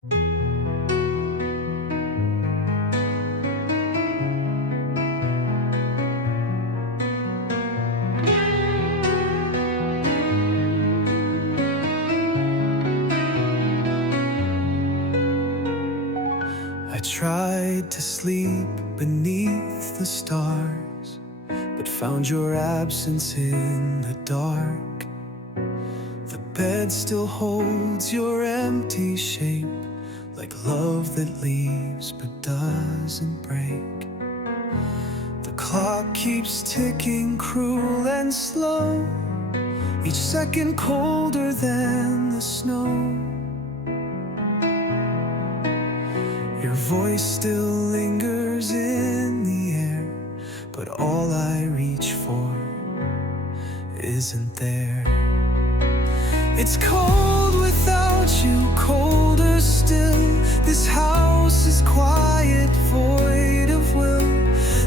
I tried to sleep beneath the stars, but found your absence in the dark. The bed still holds your empty shape, like love that leaves but doesn't break. The clock keeps ticking, cruel and slow, each second colder than the snow. Your voice still lingers in the air, but all I reach for isn't there. It's cold without you, colder still. This house is quiet, void of will.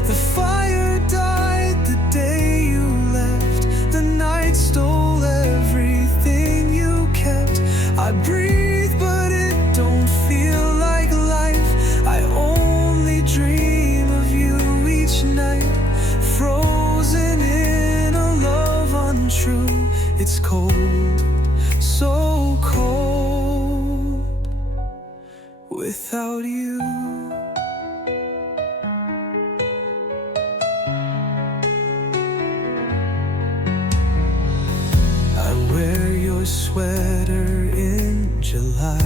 The fire died the day you left. The night stole everything you kept. I breathe, but it don't feel like life. I only dream of you each night, frozen in a love untrue. It's cold, so cold without you. I wear your sweater in July,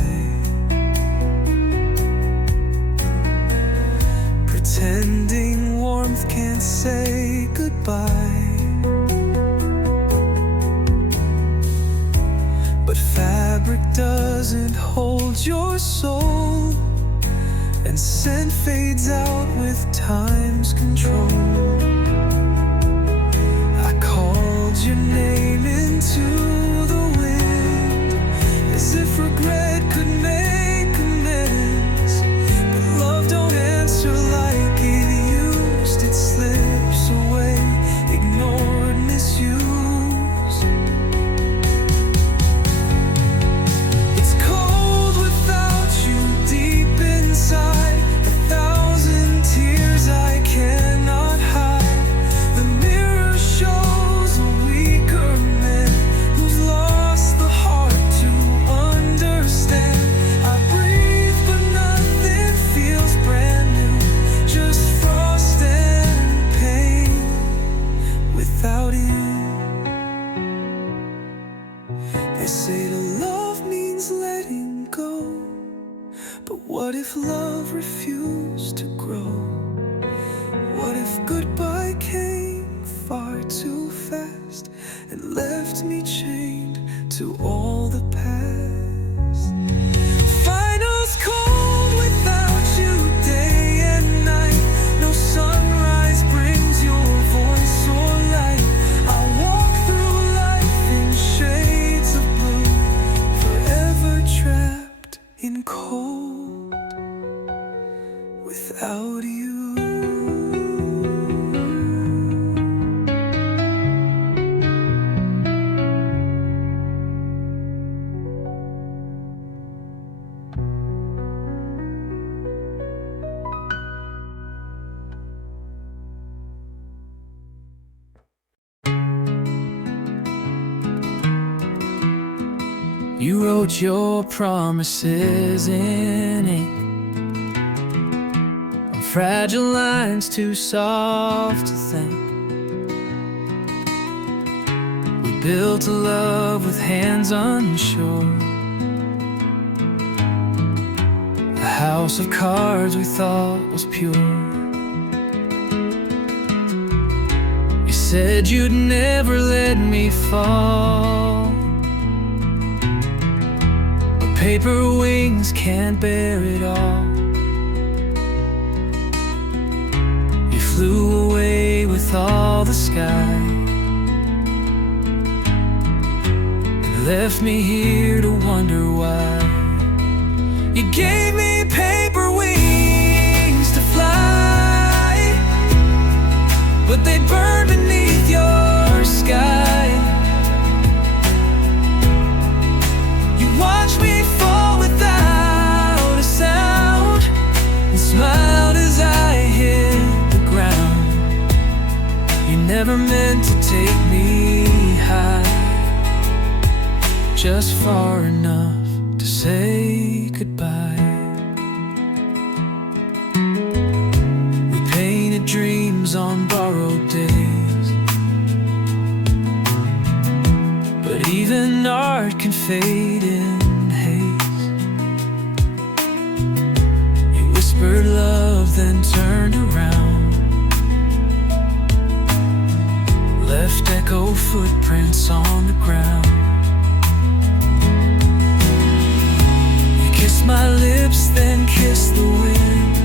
pretending warmth can't say goodbye. But fabric doesn't hold your soul, and scent fades out with time's control. I called your name into the wind, as if regret could make amends. But love don't answer like it used. It slips away, ignored, misused. They say to love means letting go, but what if love refused to grow? What if goodbye came far too fast and left me chained to all the past? Final's cold without you, day and night. No sunrise brings your voice or light. I walk through life in shades of blue, forever trapped in cold without you. You wrote your promises in ink on fragile lines too soft to think. We built a love with hands unsure, a house of cards we thought was pure. You said you'd never let me fall, paper wings can't bear it all. You flew away with all the sky and left me here to wonder why. You gave me paper wings to fly, but they burned beneath your sky. You watched me fall without never meant to take me high, just far enough to say goodbye. We painted dreams on borrowed days, but even art can fade in haze. You whispered love, then turned around, left echo footprints on the ground. You kissed my lips, then kissed the wind,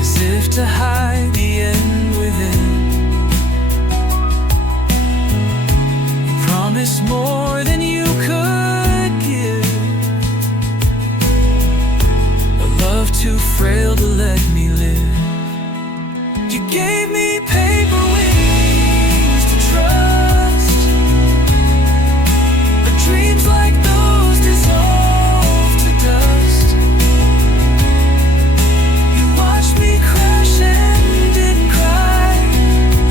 as if to hide the end within. You promised more than you could give, a love too frail to let me live. You gave me paper wings to trust, but dreams like those dissolve to dust. You watched me crash and didn't cry.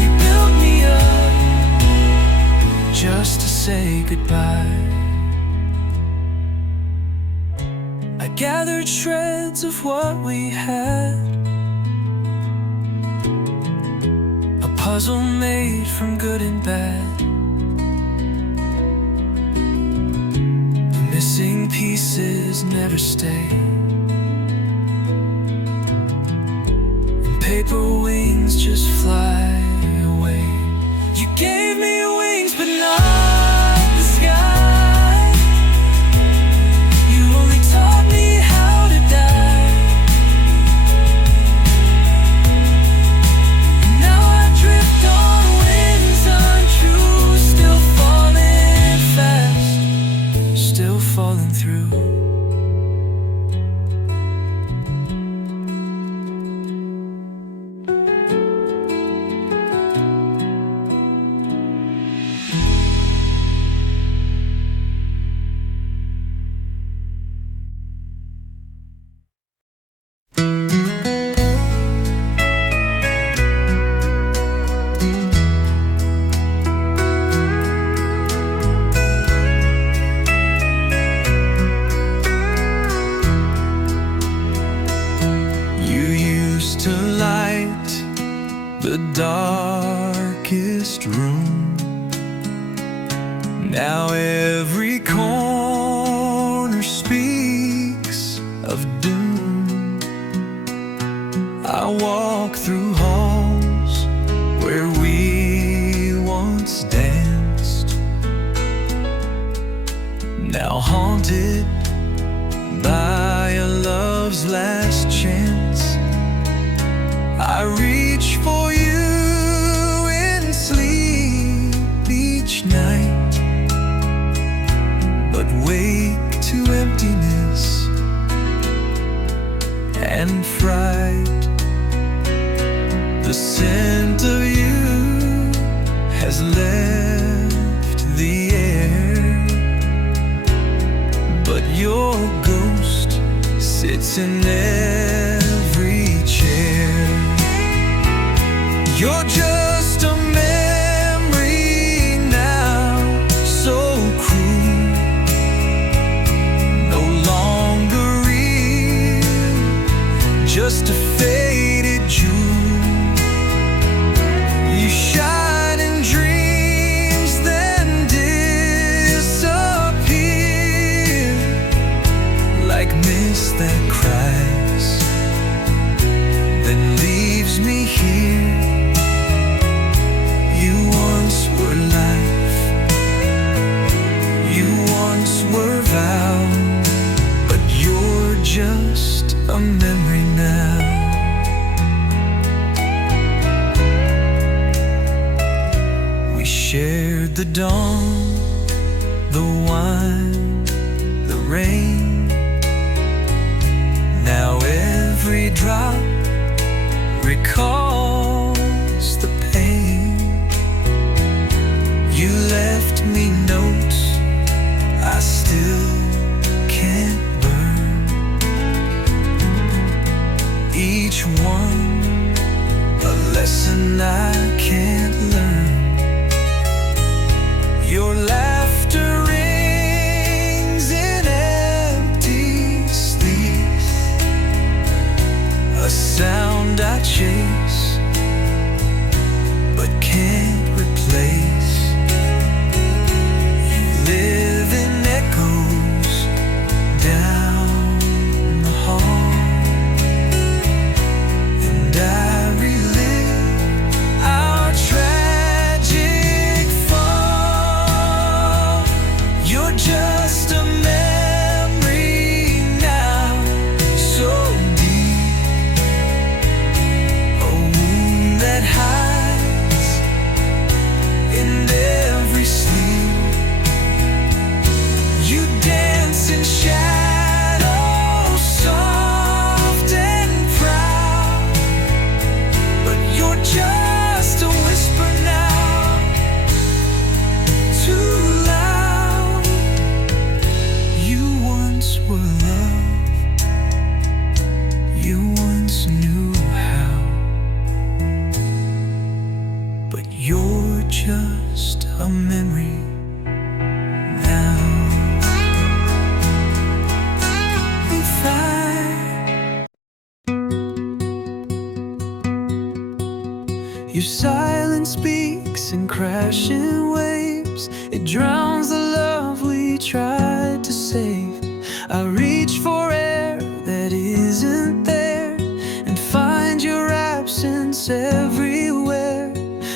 You built me up just to say goodbye. I gathered shreds of what we had, puzzle made from good and bad. The missing pieces never stay, and paper wings just fly away. You gave me wings but not the sky. You only taught me how to die. Drift on winds untrue, still falling fast, still falling through. To light the darkest room, now every corner speaks of doom. I walk through halls where we once danced, now haunted by a love's last chance. I reach for you in sleep each night, but wake to emptiness and fright. The scent of you has left the air, but your ghost sits in every chair. You're just a memory now, so cruel, no longer real, just a faded jewel. You shine in dreams, then disappear, like mist that cries, then leaves me here. You once were life, you once were vows, but you're just a memory now. We shared the dawn, the wine, the rain. Now every drop recalls the pain. You left me notes I still can't burn, each one a lesson I can't learn. Your laughter rings in empty sleeps, a sound I chase but can't replace. You live in echoes down the hall, and I relive our tragic fall. You're just a memory now, so deep, a wound that hides in every sleep. You dance in shadows, soft and proud, but you're just a whisper now, too loud. You once were loved, you once knew how, but you're just a memory now. Your silence speaks in crashing waves. It drowns the love we tried to save. I reach for air that isn't there and find your absence everywhere.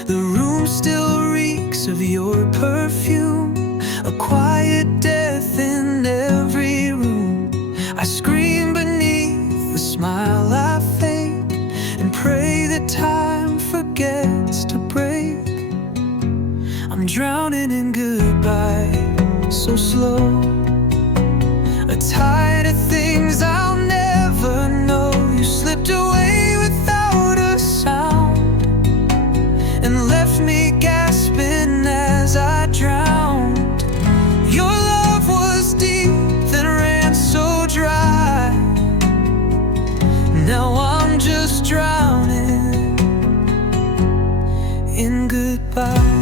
The room still reeks of your perfume, a quiet death in every room. I scream beneath the smile I fake and pray that time forgets to break. I'm drowning in goodbye, so slow, a tide of things I'll never know. You slipped away without a sound and left me gasping as I drowned. Your love was deep, then ran so dry. Now I'm just drowning in goodbye.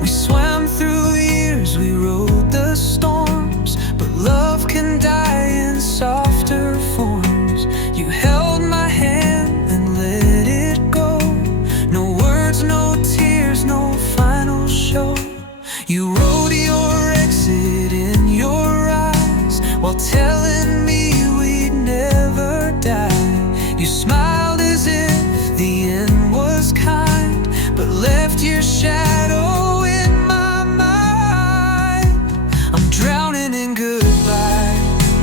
We swam through years, we rode the storms, but love can die in softer forms. You held my hand and let it go. No words, no tears, no final show. You wrote your exit in your eyes while telling me we'd never die. You smiled as if the end was kind, but left your shadow in my mind. I'm drowning in goodbye,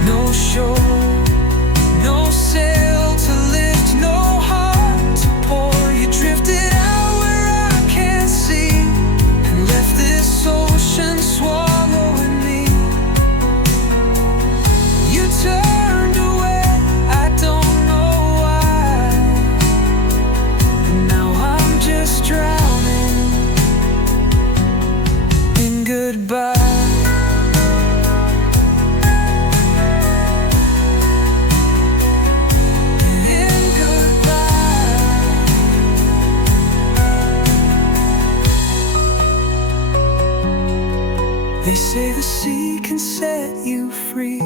no shore, no sail to lift, no heart to pour. You drifted out where I can't see and left this ocean swallowing me. You turned away, I don't know why. Now I'm just drowning in goodbye. In goodbye. They say the sea can set you free,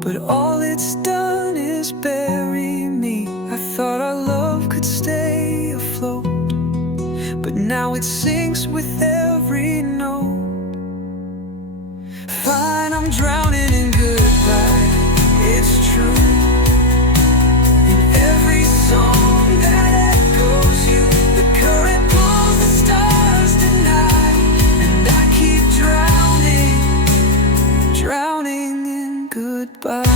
but all it's done is bury me. I thought our love could stay afloat, but now it sinks with every note. Fine, I'm drowning in goodbye, it's true. In every song that echoes you, the current pulls the stars tonight, and I keep drowning, drowning in goodbye.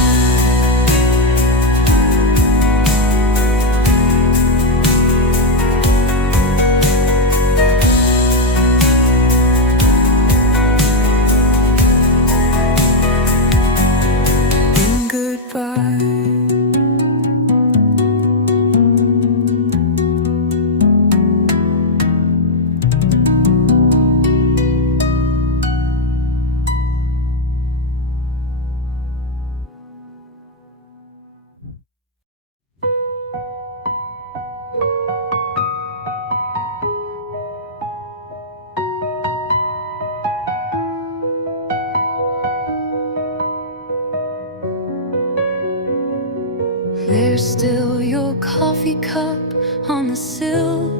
There's still your coffee cup on the sill,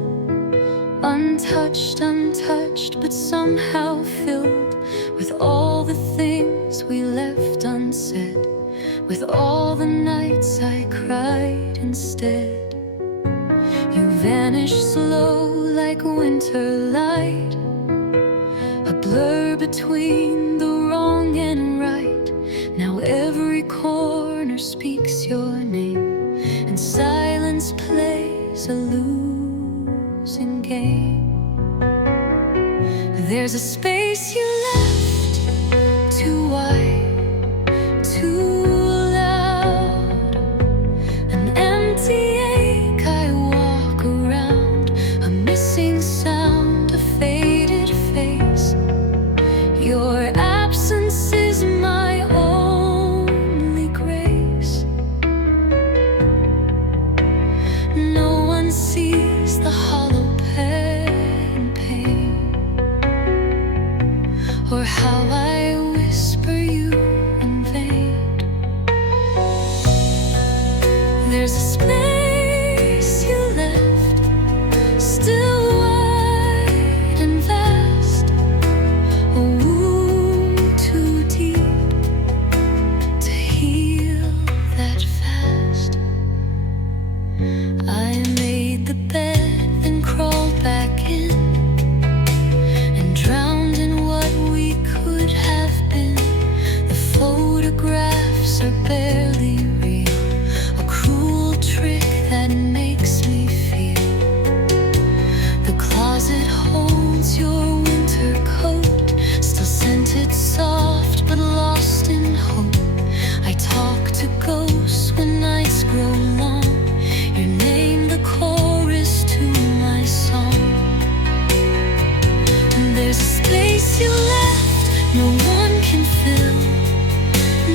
untouched, but somehow filled with all the things we left unsaid, with all the nights I cried instead. You vanish slow like winter light, a blur between the wrong and right. Now every corner speaks your name, and silence plays a losing game. There's a space you left too wide, too loud, an empty ache I walk around, a missing sound, a faded face. Your absence is my only grace. No one sees the hollow pain, or how I whisper you in vain. There's a space you left, still wide and vast, a wound too deep to heal that fast. I made the bed, then crawled back in, and drowned in what we could have been. The photographs are barely real, a cruel trick that makes me feel. The closet holds your winter coat, still scented soft but lost in hope. I talk to ghosts when nights grow long, your name the chorus to my song. There's a space you left no one can fill,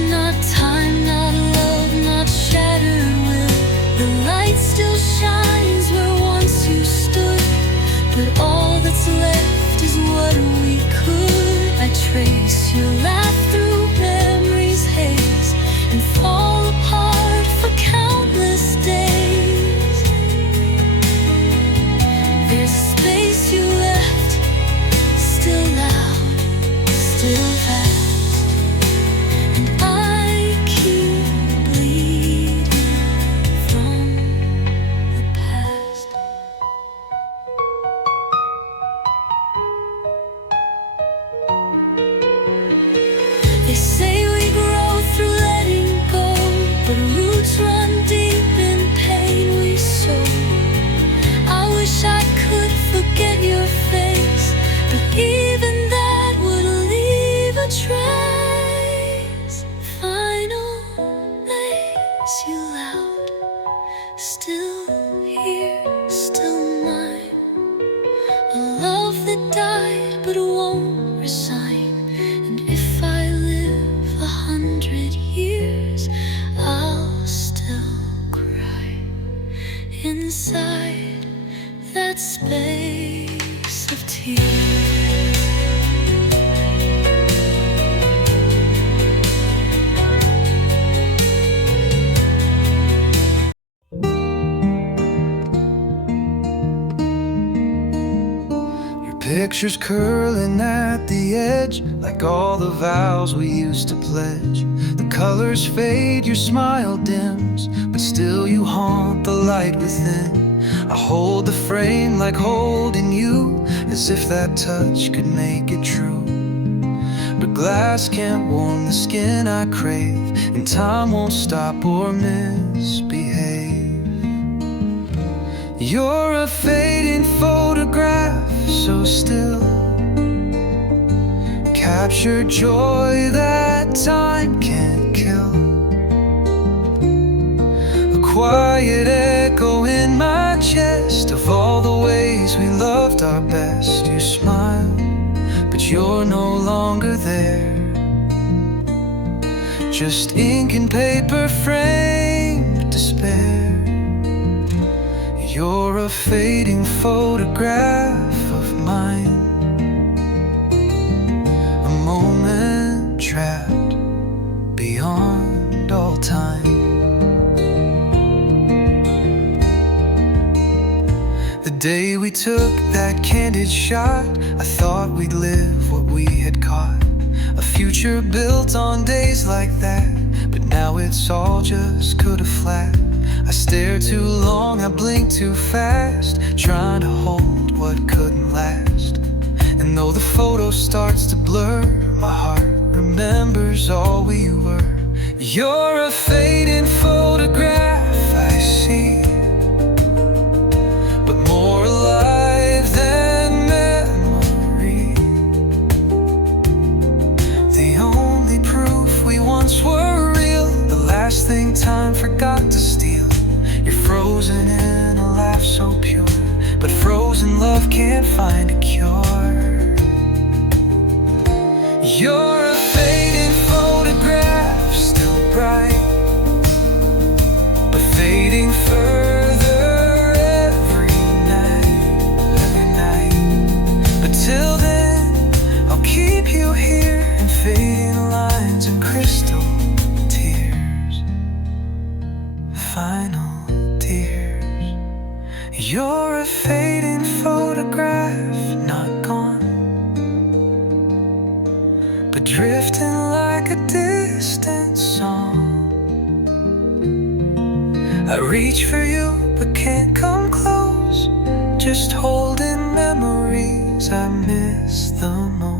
not time, not love, not shattered will. The light still shines where once you stood, but all that's left is what we could. I trace your laugh through memory's haze and fall apart for countless days. There's a space you left, still loud, still fast, and I keep bleeding from the past. They say we grow through letting go, but roots run deep in pain we sow. I wish I could forget your face, but even that would leave a trace. Final lays you loud, still here, still mine. A love that died but won't resign. And if I live 100 years, I'll still cry inside that space of tears. Your picture's curling at the edge, like all the vows we used to pledge. The colors fade, your smile dims, but still you haunt the light within. I hold the frame like holding you, as if that touch could make it true. But glass can't warm the skin I crave, and time won't stop or misbehave. You're a fading photograph, so still, captured joy that time can't kill. A quiet echo in my chest of all the ways we loved our best. You smile, but you're no longer there. Just ink and paper framed despair. You're a fading photograph of mine, a moment trapped beyond all time. day we took that candid shot, I thought we'd live what we had caught. A future built on days like that, but now it's all just coulda flat. I stared too long, I blinked too fast, trying to hold what couldn't last. And though the photo starts to blur, my heart remembers all we were. You're a fading photograph I see, but more alive than memory. The only proof we once were real, the last thing time forgot to steal. You're frozen in a laugh so pure, but frozen love can't find a cure. You're a fading photograph, still bright, but fading further every night. But till then, I'll keep you here in fading lines and crystal tears, final tears. You're a fading photograph, not gone, but drifting like a distant song. I reach for you but can't come close, just holding memories I miss the most.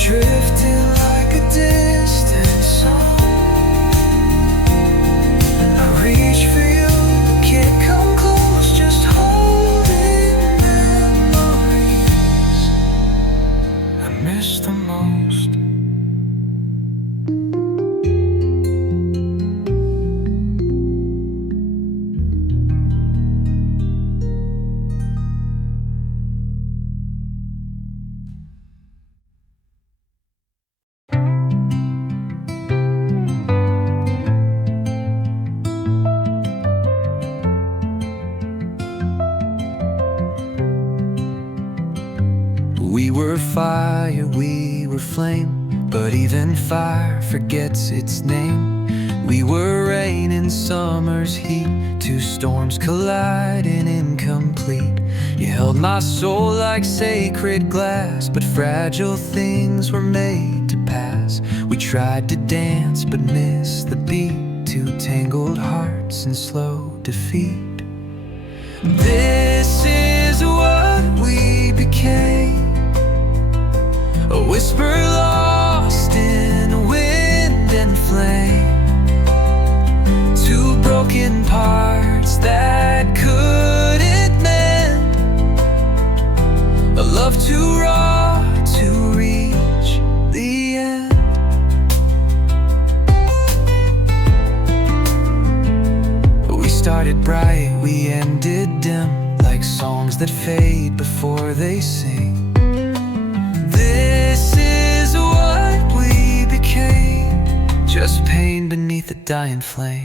Drifting like a distant song. I reach for you, can't come close, just holding memories I miss the most. We were fire, we were flame, but even fire forgets its name. We were rain in summer's heat, two storms colliding incomplete. You held my soul like sacred glass, but fragile things were made to pass. We tried to dance but missed the beat, two tangled hearts in slow defeat. This is what we became, a whisper lost in wind and flame, two broken parts that couldn't mend, a love too raw to reach the end. We started bright, we ended dim, like songs that fade before they sing. This is what we became, just pain beneath a dying flame.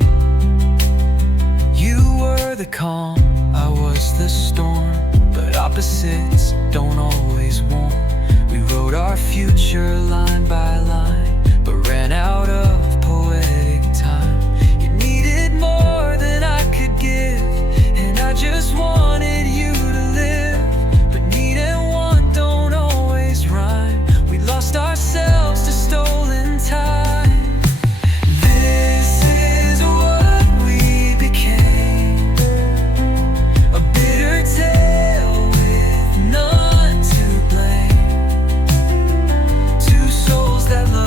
You were the calm, I was the storm, but opposites don't always warm. We wrote our future line by line, but ran out of poetic time. You needed more than I could give, and I just wanted you to live. But need and want don't always rhyme. We lost ourselves to stolen time. This is what we became, a bitter tale with none to blame, two souls that love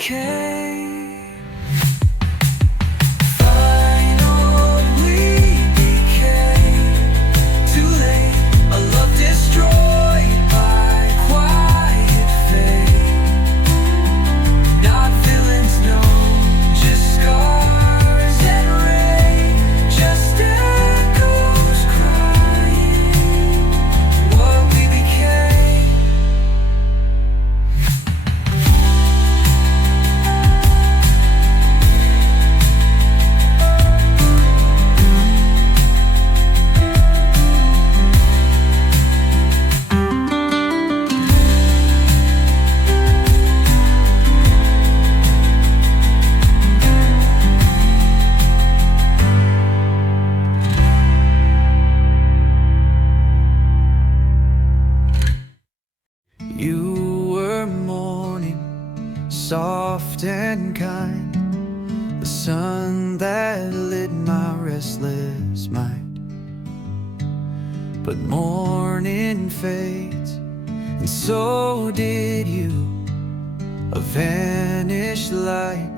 became. Finally became too late. A love destroyed by quiet fate. Not villains, no, just scars and rain. Just echoes crying what we became. You were morning, soft and kind, the sun that lit my restless mind. But morning fades, and so did you. A vanished light,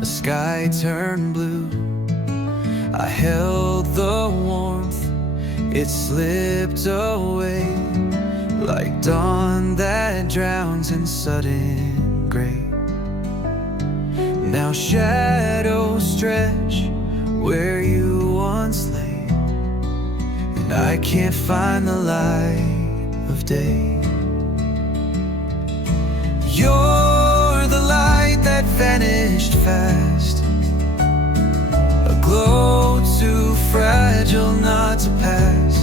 a sky turned blue. I held the warmth, it slipped away, like dawn that drowns in sudden gray. Now shadows stretch where you once lay, and I can't find the light of day. You're the light that vanished fast, a glow too fragile not to pass.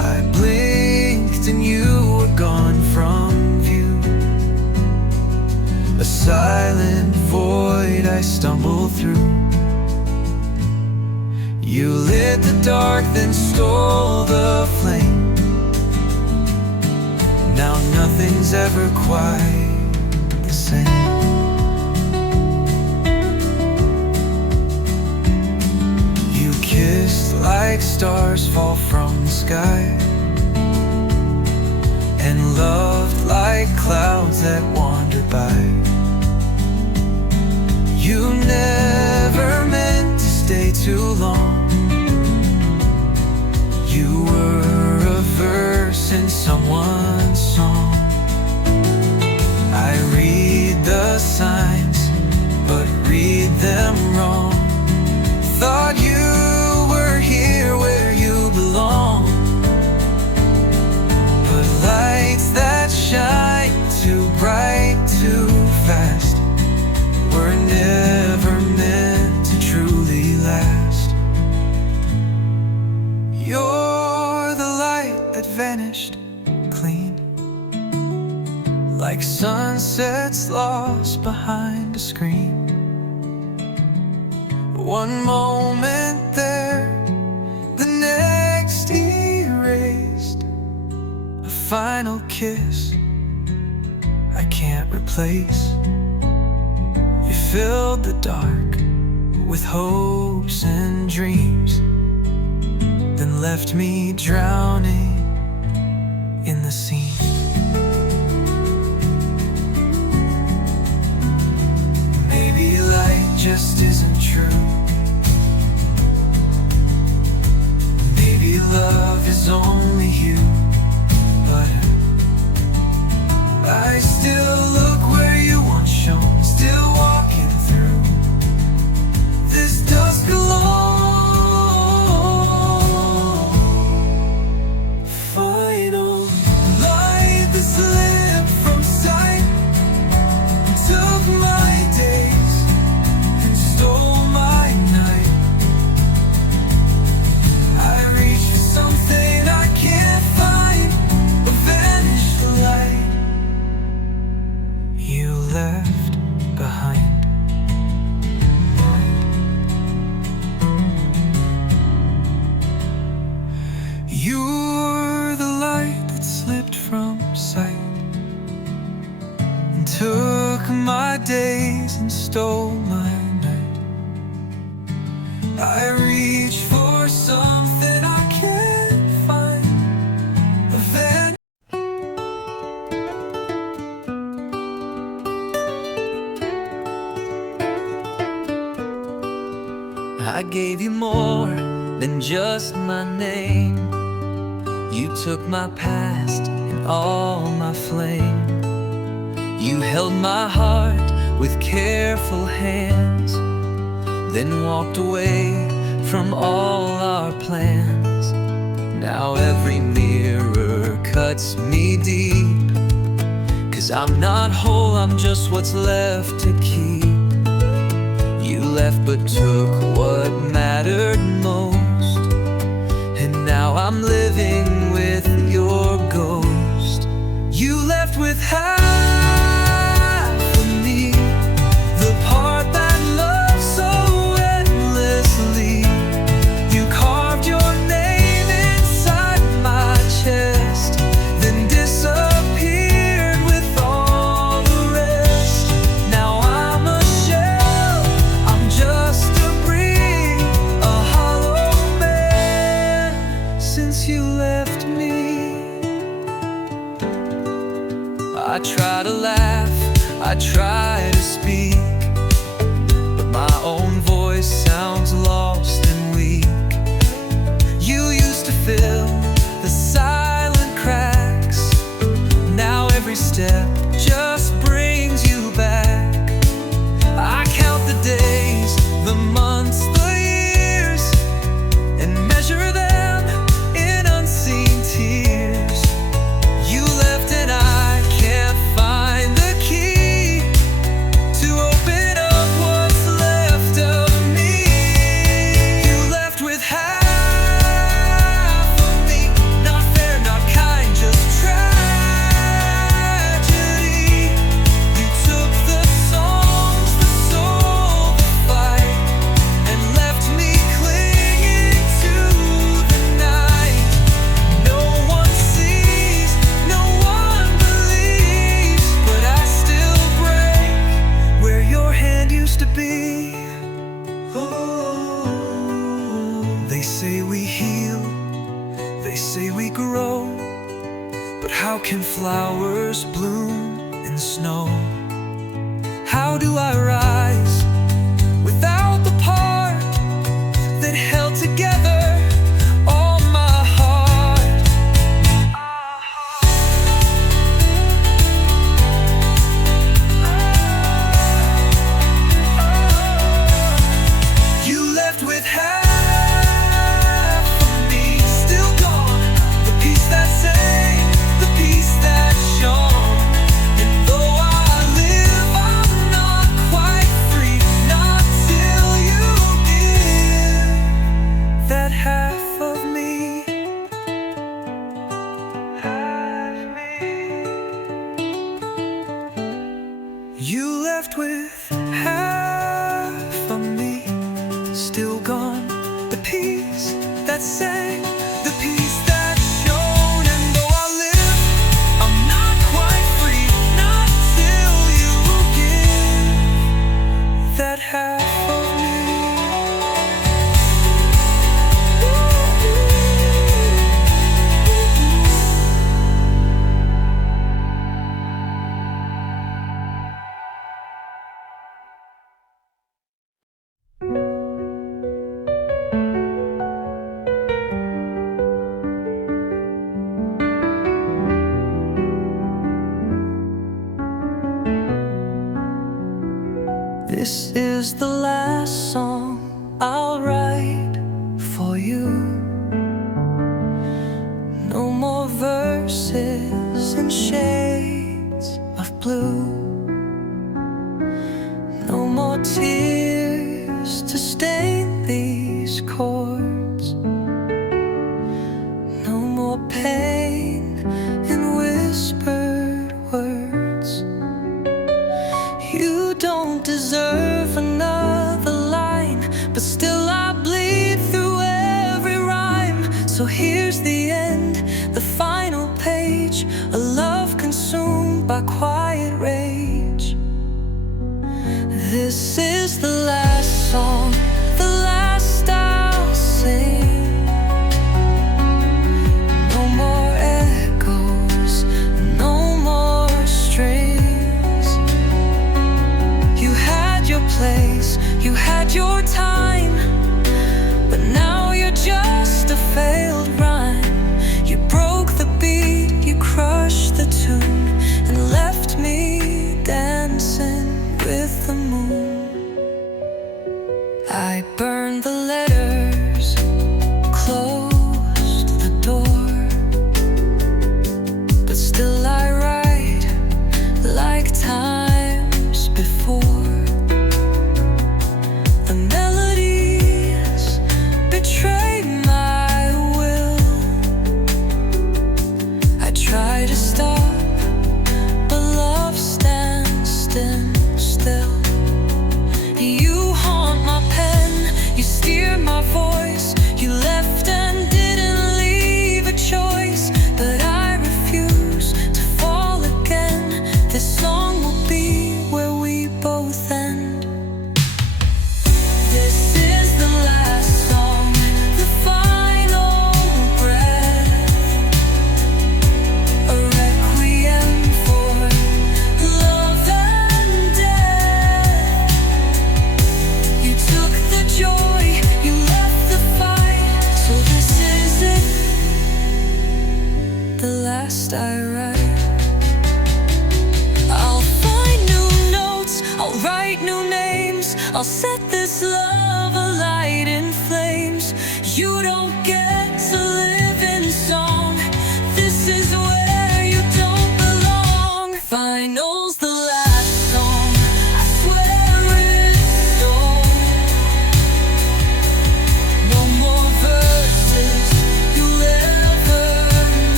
I blinked and you were gone from view, a silent void I stumbled through. You lit the dark, then stole the flame. Now nothing's ever quite the same. You kissed like stars fall from the sky, and loved like clouds that wandered by. You never meant to stay too long. You were a verse in someone's song. I read the signs, but read them wrong. Thought you were here where you belong, but lights that shine too bright, too fast, were never meant to truly last. You're the light that vanished clean, like sunsets lost behind a screen. One moment there, the next erased. A final kiss I can't replace. You filled the dark with hopes and dreams, then left me drowning in the sea. Maybe light just isn't true. Maybe love is only you, but I still look where you once shone, still walking through this dusk alone. Final light that slipped from sight, took my days and stole my night. I reach for something I can't find, a vanished light you left behind. You're the light that slipped from sight and took my days and stole my night. I reach for something I can't find, a I gave you more than just my name. You took my past and all my flame. You held my heart with careful hands, then walked away from all our plans. Now every mirror cuts me deep, 'cause I'm not whole, I'm just what's left to keep. You left but took what mattered most, and now I'm living with your ghost. You left with half of me, the part that loves so endlessly. You carved your name inside my chest, then disappeared with all the rest. Now I'm a shell, I'm just a brick, a hollow man since you left me. I try to laugh, I try to speak, but my own voice sounds lost and weak. You used to fill the silent cracks, now every step just brings you back. I count the days, the months, the years, and measure them in unseen tears. You left and I can't find the key to open up what's left of me. You left with half of me, not fair, not kind, just tragedy. You took the songs, the soul, the fight, and left me clinging to the night. No one sees, no one believes, but I still break where your hand used to be. Oh, they say we heal, they say we grow, but how can flowers bloom in snow? How do I rise without the part that held together all my heart? You left with half of me, still gone, the piece that sang, the piece that shone. And though I live, I'm not quite free, not till you give that half of me. Half me. You left with half of me, still gone, the piece that sang, the piece that shone. And though I live, I'm not quite free, not till you give that half of me. This is the last song I'll write for you. No more verses and shades of blue. No more tears to stain these chords. No more pain in whispered words. You don't deserve another line, but still I bleed through every rhyme. So here's the end, the final page, a love consumed by quiet rage. This is the last song, the last I'll sing. No more echoes, no more strings. You had your place, you had your time, last I write. I'll find new notes, I'll write new names, I'll set this love alight in flames. You don't get